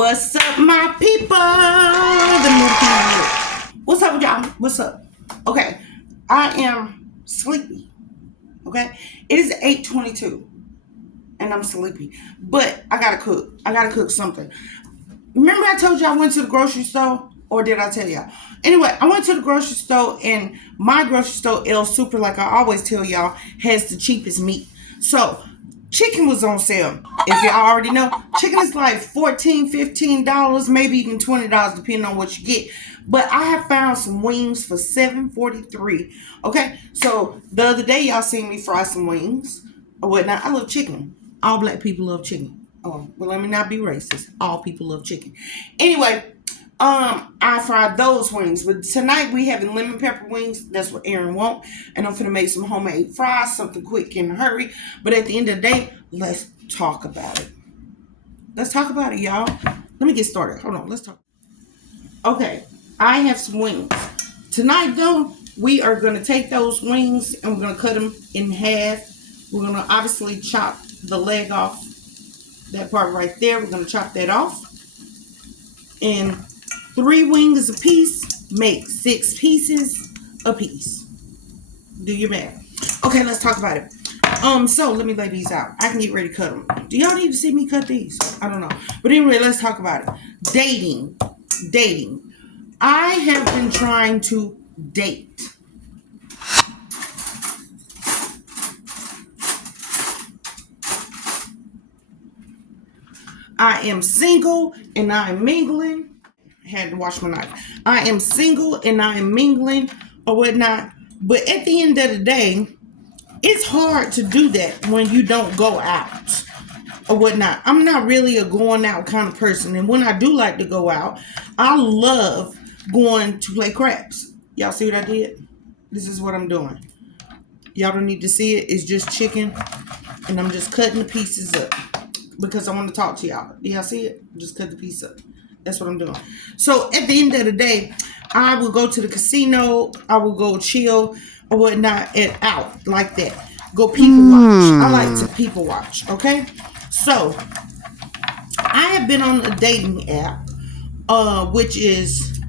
What's up, my people? The new people. What's up, y'all? What's up? Okay, I am sleepy. Okay, it is 8:22, and I'm sleepy. But I gotta cook. I gotta cook something. Remember, I told you I went to the grocery store, or did I tell y'all? Anyway, I went to the grocery store, and my grocery store, El Super, like I always tell y'all, has the cheapest meat. So chicken was on sale. If y'all already know, chicken is like $14, $15, maybe even $20, depending on what you get. But I have found some wings for $7.43. Okay, so the other day y'all seen me fry some wings or whatnot. I love chicken. All black people love chicken. Oh, well, let me not be racist. All people love chicken. Anyway, I fried those wings. But tonight we having lemon pepper wings. That's what Aaron want. And I'm finna make some homemade fries, something quick in a hurry. But at the end of the day, let's talk about it. Let's talk about it, y'all. Let me get started. Hold on, let's talk. Okay, I have some wings. Tonight, though, we are gonna take those wings and we're gonna cut them in half. We're gonna obviously chop the leg off. That part right there, we're gonna chop that off. And 3 wings a piece make 6 pieces a piece. Do your math. Okay, let's talk about it. So let me lay these out. I can get ready to cut them. Do y'all need to see me cut these? I don't know. But anyway, let's talk about it. Dating. I have been trying to date. I am single and I am mingling. I had to wash my knife. I am single and I am mingling or whatnot. But at the end of the day, it's hard to do that when you don't go out or whatnot. I'm not really a going out kind of person. And when I do like to go out, I love going to play craps. Y'all see what I did? This is what I'm doing. Y'all don't need to see it. It's just chicken. And I'm just cutting the pieces up. Because I want to talk to y'all. Do y'all see it? Just cut the piece up. That's what I'm doing. So at the end of the day, I will go to the casino. I will go chill or whatnot and out like that. Go people watch. I like to people watch. Okay? So I have been on a dating app, which is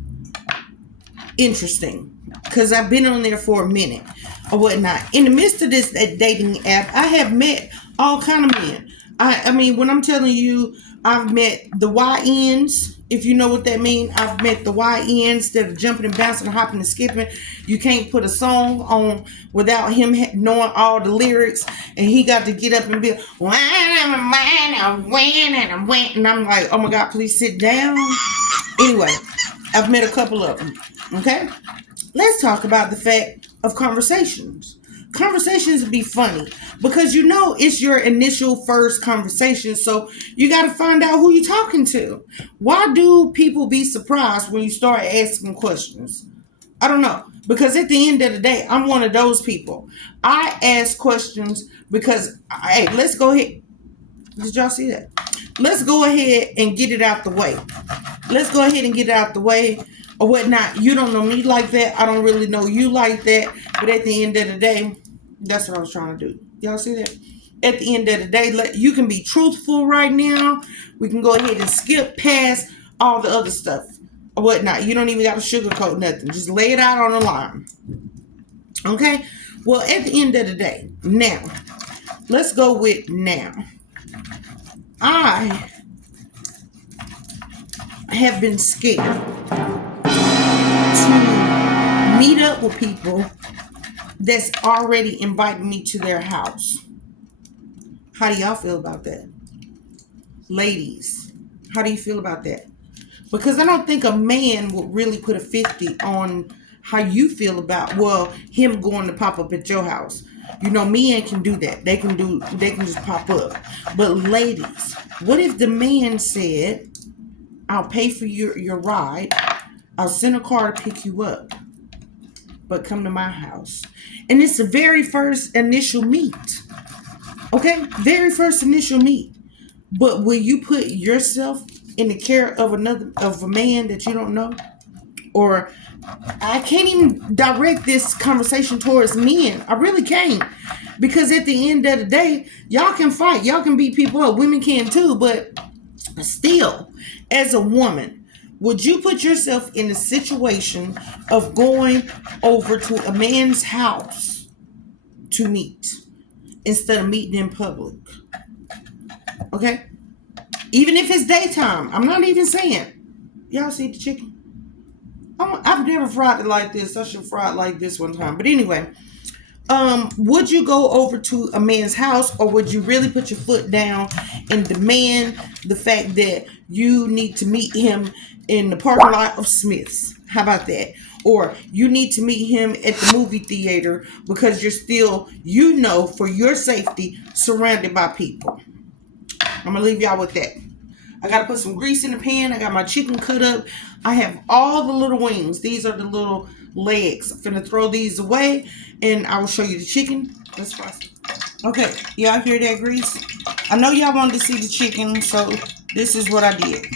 interesting. Because I've been on there for a minute or whatnot. In the midst of this dating app, I have met all kind of men. I mean, when I'm telling you, I've met the YNs, if you know what that means. I've met the YNs that are jumping and bouncing, hopping and skipping. You can't put a song on without him knowing all the lyrics. And he got to get up and be, when I'm and I'm like, oh my God, please sit down. Anyway, I've met a couple of them. Okay? Let's talk about the fact of conversations. Conversations be funny because you know it's your initial first conversation, so you got to find out who you're talking to. Why do people be surprised when you start asking questions? I don't know, because at the end of the day, I'm one of those people. I ask questions because, hey, let's go ahead. Did y'all see that? Let's go ahead and get it out the way. Let's go ahead and get it out the way or whatnot. You don't know me like that. I don't really know you like that. But at the end of the day, that's what I was trying to do. Y'all see that? At the end of the day, you can be truthful right now. We can go ahead and skip past all the other stuff or whatnot. You don't even got to sugarcoat nothing. Just lay it out on the line. Okay? Well, at the end of the day, now, let's go with now. I have been scared to meet up with people that's already invited me to their house. How do y'all feel about that? Ladies, how do you feel about that? Because I don't think a man would really put a 50 on how you feel about, well, him going to pop up at your house. You know, men can do that. They can just pop up. But ladies, what if the man said, I'll pay for your ride. I'll send a car to pick you up. But come to my house. And it's the very first initial meet. Okay? Very first initial meet. But will you put yourself in the care of a man that you don't know? Or I can't even direct this conversation towards men. I really can't. Because at the end of the day, y'all can fight. Y'all can beat people up. Women can too. But Still, as a woman, would you put yourself in a situation of going over to a man's house to meet instead of meeting in public? Okay? Even if it's daytime. I'm not even saying. Y'all see the chicken? I've never fried it like this. I should fry it like this one time. But anyway, would you go over to a man's house, or would you really put your foot down and demand the fact that you need to meet him in the parking lot of Smith's? How about that? Or you need to meet him at the movie theater because you're still, for your safety, surrounded by people. I'm gonna leave y'all with that. I gotta put some grease in the pan. I got my chicken cut up. I have all the little wings. These are the little legs. I'm finna throw these away, and I will show you the chicken. Let's fry some. Okay, y'all hear that grease? I know y'all wanted to see the chicken, so this is what I did.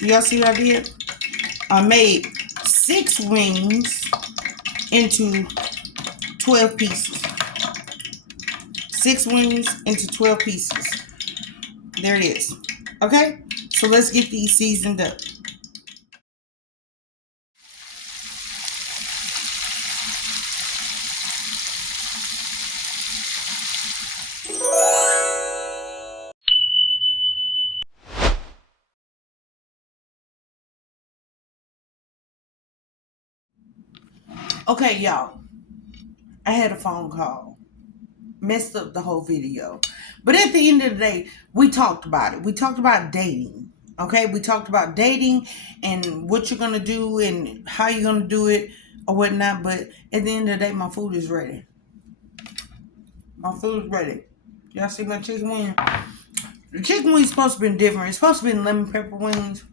Y'all see what I did? I made 6 wings into 12 pieces. 6 wings into 12 pieces. There it is. Okay? So let's get these seasoned up. Okay, y'all. I had a phone call. Messed up the whole video. But at the end of the day, we talked about it. We talked about dating. Okay? We talked about dating and what you're going to do and how you're going to do it or whatnot. But at the end of the day, my food is ready. My food is ready. Y'all see my chicken wing? The chicken wings supposed to be different. It's supposed to be lemon pepper wings.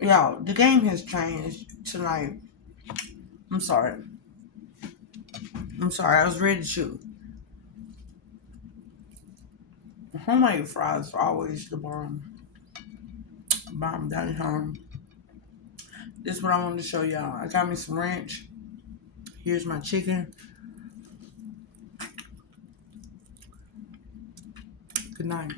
Y'all, the game has changed tonight. I'm sorry. I was ready to shoot. Homemade fries are always the bomb. Bomb down home. This is what I wanted to show y'all. I got me some ranch. Here's my chicken. Good night.